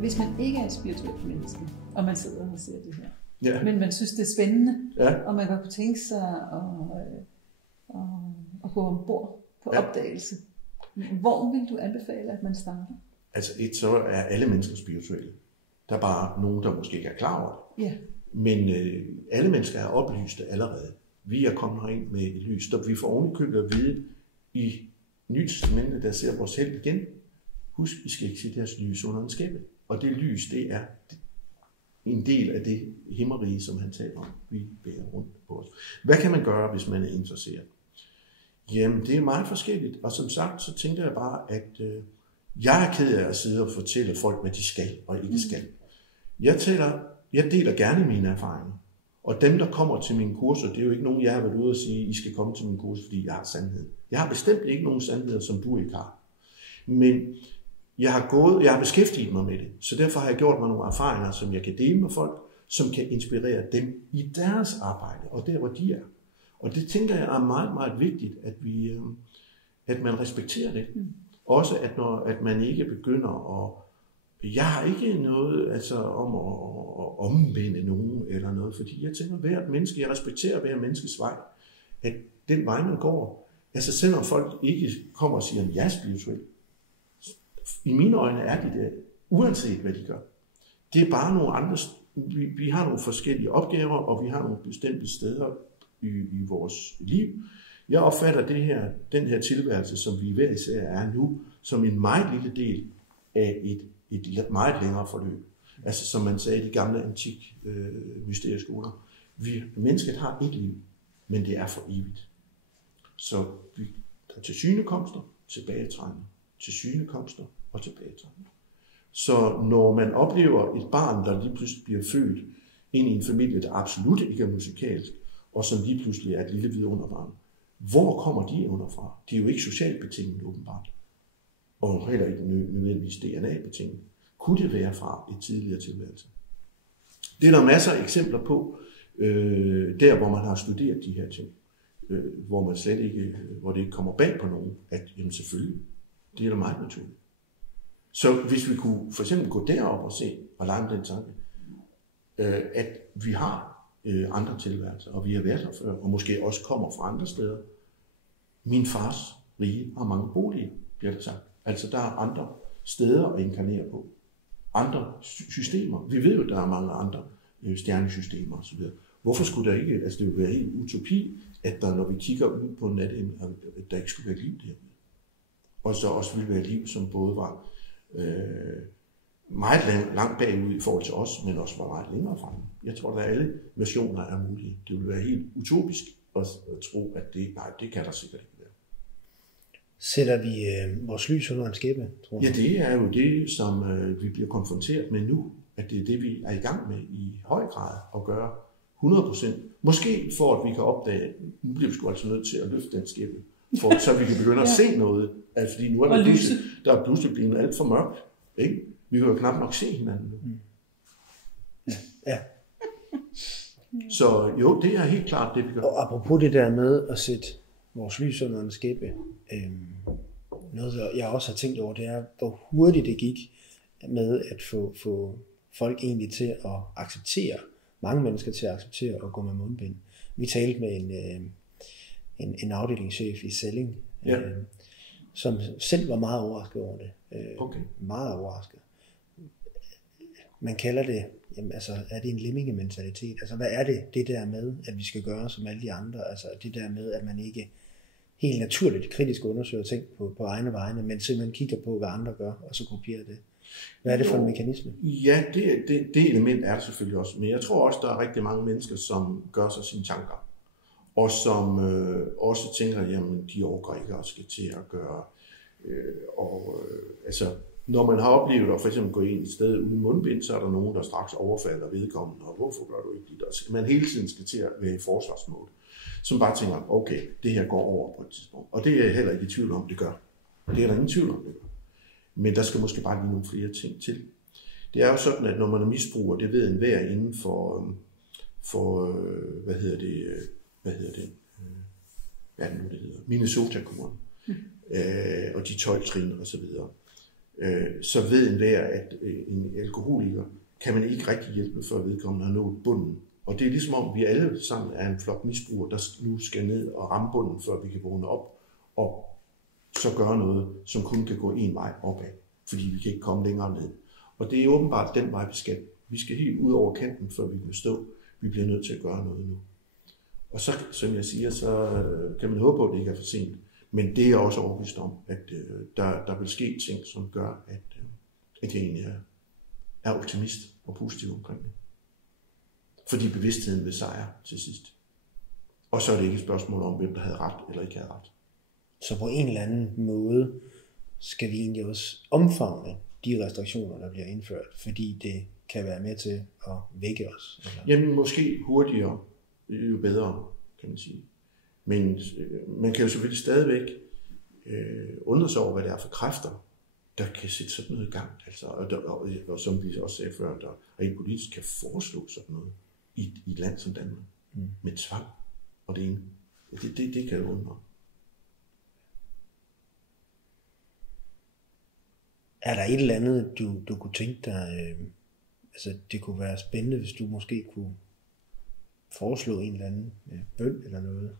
Hvis man ikke er et spirituelt menneske, og man sidder og ser det her, ja. men man synes, det er spændende, ja. og man kan kunne tænke sig at gå ombord på opdagelse, hvor vil du anbefale, at man starter? Altså så er alle mennesker spirituelle. Der er bare nogen, der måske ikke er klar over det. Ja. Men alle mennesker er oplyste allerede. Vi er kommet herind med et lys, og vi får ovenikøbet at vide i Nyt Testamentet, der ser vores held igen. Husk, I skal ikke se deres lys under en skæppe. Og det lys, det er en del af det himmerige, som han taler om, vi bærer rundt på os. Hvad kan man gøre, hvis man er interesseret? Jamen, det er meget forskelligt. Og som sagt, så tænker jeg bare, at jeg er ked af at sidde og fortælle folk, hvad de skal og ikke skal. Jeg deler gerne mine erfaringer. Og dem, der kommer til mine kurser, det er jo ikke nogen, jeg har været ude og sige, I skal komme til min kurser, fordi jeg har sandhed. Jeg har bestemt ikke nogen sandheder, som du ikke har. Men jeg har beskæftiget mig med det, så derfor har jeg gjort mig nogle erfaringer, som jeg kan dele med folk, som kan inspirere dem i deres arbejde, og der, hvor de er. Og det tænker jeg er meget, meget vigtigt, at man respekterer det. Også at man ikke begynder at... Jeg har ikke noget om at omvende nogen eller noget, fordi jeg tænker, hvert menneske, jeg respekterer hver menneskes vej, at den vej, man går, altså selvom folk ikke kommer og siger, at jeg er spirituel, i mine øjne er de det, uanset hvad de gør. Det er bare nogle andre, vi har nogle forskellige opgaver, og vi har nogle bestemte steder i vores liv. Jeg opfatter den her tilværelse, som vi hver især er nu, som en meget lille del af et meget længere forløb. Altså som man sagde i de gamle antik mysterieskoler. Mennesket har et liv, men det er for evigt. Så der er tilsynekomster, tilbagetrækning, tilsynekomster og tilbagetrækning. Så når man oplever et barn, der lige pludselig bliver født ind i en familie, der absolut ikke er musikalsk, og som lige pludselig er et lille vidunderbarn, hvor kommer de evner fra? De er jo ikke socialt betinget åbenbart, og heller ikke nødvendigvis DNA-betinget. Kunne det være fra et tidligere tilværelse? Det er der masser af eksempler på, der hvor man har studeret de her ting, hvor man slet ikke, hvor det ikke kommer bag på nogen, at jamen selvfølgelig, det er da meget naturligt. Så hvis vi kunne for eksempel gå derop og se, og lege den tanke, at vi har andre tilværelser, og vi har været her før, og måske også kommer fra andre steder. Min fars rige har mange boliger, bliver det sagt. Altså der er andre steder at inkarnere på. Andre systemer. Vi ved jo, at der er mange andre stjernesystemer osv. Hvorfor skulle der ikke, altså det ville være helt utopi, at der, når vi kigger ud på natten, at der ikke skulle være liv derude. Og så også ville være liv, som både var meget langt bagud i forhold til os, men også var meget længere fremme. Jeg tror, at alle versioner er mulige. Det ville være helt utopisk at tro, at det kan der sikkert ikke være. Sætter vi vores lys under en skæppe, tror jeg? Ja, det er jo det, som vi bliver konfronteret med nu. At det er det, vi er i gang med i høj grad at gøre 100%. Måske for, at vi kan opdage, at nu bliver vi sgu altså nødt til at løfte den skæppe, så vi kan begynde at se noget. Altså, fordi nu er der er pludselig blevet alt for mørkt. Ikke? Vi kan jo knap nok se hinanden nu. Ja. Så jo, det er helt klart det, vi gør. Og apropos det der med at sætte vores lys under en skæppe, noget jeg også har tænkt over, det er, hvor hurtigt det gik med at få folk egentlig til at acceptere, mange mennesker til at acceptere at gå med mundbind. Vi talte med en afdelingschef i Selling, som selv var meget overrasket over det. Okay. Meget overrasket. Man kalder det, jamen, altså, er det en lemmingementalitet? Altså, hvad er det der med, at vi skal gøre som alle de andre? Altså, det der med, at man ikke helt naturligt kritisk undersøger ting på egne vegne, men simpelthen kigger på, hvad andre gør, og så kopierer det. Hvad er det for en mekanisme? Ja, det element er selvfølgelig også. Men jeg tror også, der er rigtig mange mennesker, som gør sig sine tanker. Og som også tænker, jamen, de overgår ikke og skal til at gøre. Altså, når man har oplevet at for eksempel gå ind et sted uden mundbind, så er der nogen, der straks overfalder vedkommende, og hvorfor gør du ikke det? Man hele tiden skal til at være i forsvarsmål. Som bare tænker, okay, det her går over på et tidspunkt. Og det er jeg heller ikke i tvivl om, det gør. Det er der ingen tvivl om, det gør. Men der skal måske bare lige nogle flere ting til. Det er jo sådan, at når man er misbruger, det ved enhver inden for hvad hedder det, Minnesota-kommunen. og de 12 trin og så videre, så ved enhver, at en alkoholiker kan man ikke rigtig hjælpe, før vedkommende har nået bunden. Og det er ligesom om, vi alle sammen er en flok misbrugere, der nu skal ned og ramme bunden, før vi kan vågne op, og så gøre noget, som kun kan gå en vej opad, fordi vi kan ikke komme længere ned. Og det er åbenbart den vej, vi skal. Vi skal helt ud over kanten, før vi kan stå. Vi bliver nødt til at gøre noget nu. Og så, som jeg siger, så kan man håbe på, at det ikke er for sent. Men det er også overbevist om, at der vil ske ting, som gør, at jeg egentlig er optimist og positiv omkring det. Fordi bevidstheden vil sejre til sidst. Og så er det ikke et spørgsmål om, hvem der havde ret eller ikke havde ret. Så på en eller anden måde skal vi egentlig også omfavne de restriktioner, der bliver indført, fordi det kan være med til at vække os. Eller? Jamen måske hurtigere, jo bedre, kan man sige. Men man kan jo selvfølgelig stadigvæk undre sig over, hvad det er for kræfter, der kan sætte sådan noget i gang. Altså, og som vi også sagde før, der rent politisk kan foreslå sådan noget i et land som Danmark. Med tvang og det ene. Det kan jo undre. Er der et eller andet, du kunne tænke dig, altså det kunne være spændende, hvis du måske kunne foreslå en eller anden bøn eller noget,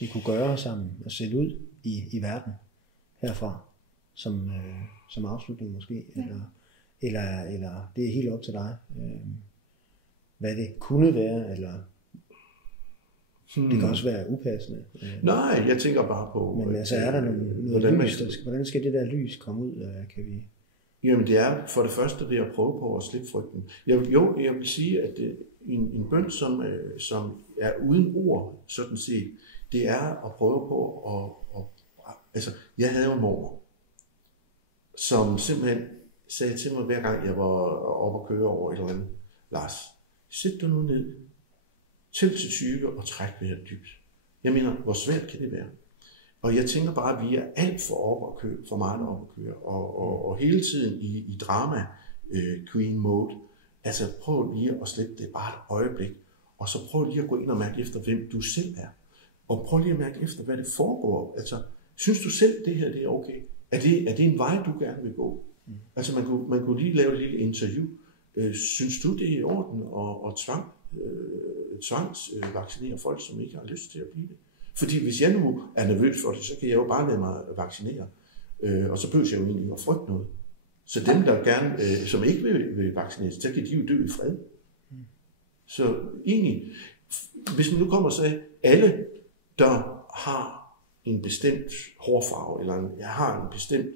vi kunne gøre sammen og sætte ud i verden herfra, som afslutning måske, eller det er helt op til dig, hvad det kunne være, eller det kan også være upassende. Nej, jeg tænker bare på... Men altså er der noget lys, hvordan skal det der lys komme ud? Kan vi... Jamen det er for det første ved at prøve på at slippe frygten. Jeg vil sige, at en bøn, som er uden ord, sådan set, det er at prøve på at altså, jeg havde jo en mor, som simpelthen sagde til mig, hver gang jeg var oppe og køre over et eller andet, Lars, sæt dig nu ned, tæl til 20 og træk vejret dybt. Jeg mener, hvor svært kan det være? Og jeg tænker bare, at vi er alt for meget op at køre, og hele tiden i drama queen mode. Altså prøv lige at slippe det bare et øjeblik, og så prøv lige at gå ind og mærke efter, hvem du selv er. Og prøv lige at mærke efter, hvad det foregår. Altså, synes du selv, det her det er okay? Er det en vej, du gerne vil gå? Altså man kunne lige lave et lille interview. Synes du, det er i orden og tvangsvaccinere folk, som ikke har lyst til at blive det? Fordi hvis jeg nu er nervøs for det, så kan jeg jo bare lade mig vaccinere. Og så behøver jeg jo egentlig ikke at frygte noget. Så dem, der gerne, som ikke vil vaccineres, så kan de jo dø i fred. Så egentlig, hvis man nu kommer og siger, alle, der har en bestemt hårfarve, eller har en bestemt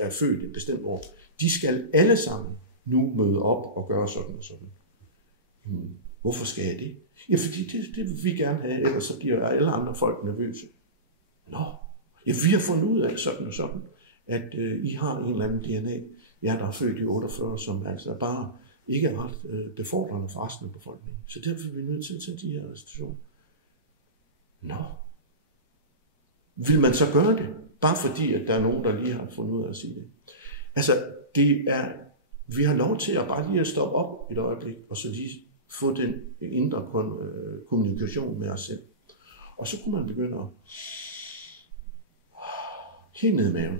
er født i et bestemt år, de skal alle sammen nu møde op og gøre sådan og sådan. Hvorfor skal jeg det? Ja, fordi det vil vi gerne have, ellers så bliver alle andre folk nervøse. Nå, ja, vi har fundet ud af sådan og sådan, at I har en eller anden DNA, der er født i 48, som altså bare ikke er ret befordrende for resten af befolkningen. Så derfor er vi nødt til at tage de her restriktioner. Nå. Vil man så gøre det? Bare fordi, at der er nogen, der lige har fundet ud af at sige det. Altså, vi har lov til at bare lige at stoppe op et øjeblik, og så lige få den indre kommunikation med os selv. Og så kunne man begynde at helt ned i maven.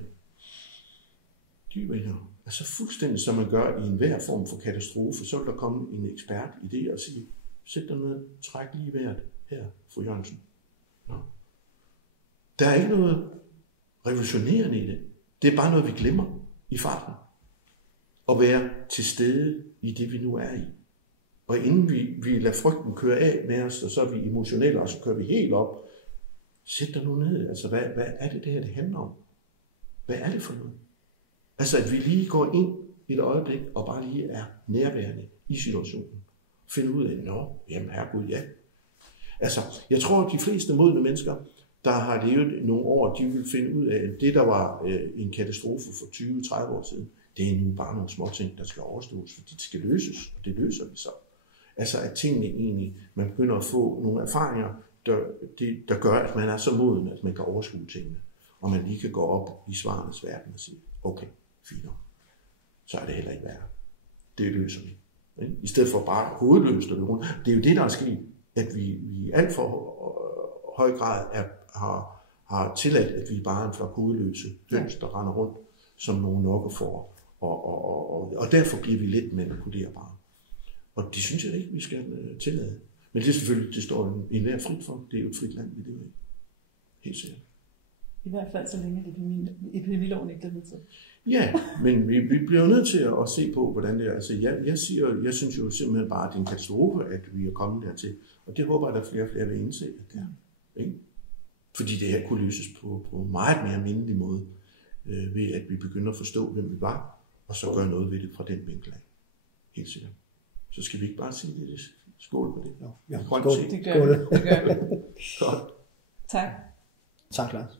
Dybere her. Altså fuldstændig som man gør i enhver form for katastrofe, så vil der komme en ekspert i det og sige, sæt dig ned, træk lige vejret her, fru Jørgensen. Nå. Der er ikke noget revolutionerende i det. Det er bare noget, vi glemmer i farten. At være til stede i det, vi nu er i. Og inden vi lader frygten køre af med os, og så er vi emotionelle, og så kører vi helt op. Sæt dig nu ned. Altså, hvad er det her, det handler om? Hvad er det for noget? Altså, at vi lige går ind et øjeblik, og bare lige er nærværende i situationen. Finde ud af, jamen herregud, ja. Altså, jeg tror, at de fleste modne mennesker, der har levet nogle år, de vil finde ud af, at det, der var en katastrofe for 20-30 år siden, det er nu bare nogle små ting, der skal overstås, fordi det skal løses, og det løser vi så. Altså, at tingene egentlig, man begynder at få nogle erfaringer, der gør, at man er så moden, at man kan overskue tingene, og man lige kan gå op i svarenes verden og sige, okay, fint, så er det heller ikke værre. Det løser vi. I stedet for bare hovedløst og det er jo det, der er sket, at vi i alt for høj grad har tilladt, at vi bare er en flok hovedløse høns, der render rundt som nogle nokker får. Og derfor bliver vi lidt manipulerbare. Og det synes jeg ikke, vi skal tillade. Men det er selvfølgelig, det står enhver frit for. Det er jo et frit land, vi lever i. Helt sikkert. I hvert fald så længe epidemiloven ikke bliver vedtaget. Ja, men vi bliver nødt til at se på, hvordan det er. Altså, jeg synes jo simpelthen bare, at det er en katastrofe, at vi er kommet dertil. Og det håber jeg, at flere og flere vil indse, at det er. Ikke? Fordi det her kunne løses på meget mere mindelig måde, ved at vi begynder at forstå, hvem vi var, og så gøre noget ved det fra den vinkel af. Helt sikkert. Så skal vi ikke bare sige det. Skål på det. Ja, skål. Det gør vi. Det gør vi. Godt. Tak. Tak, Lars.